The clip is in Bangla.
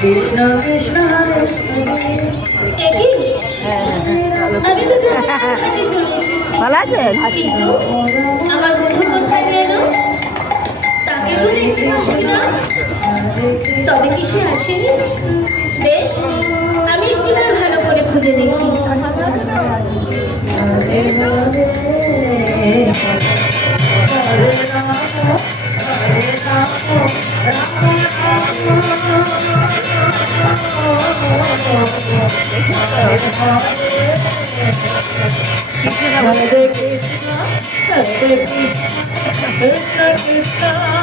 কৃষ্ণ কৃষ্ণ হরে আমি তো চলে এসেছি। ভালো আছেন? কিন্তু আমার বন্ধু কোথায় গেল? তাকে তো দেখতে পাচ্ছি না। তবে কি সে আসেনি? বেশ, আমি একটিবার ভালো করে খুঁজে দেখি। Hare Krishna, Hare Krishna, Krishna Krishna.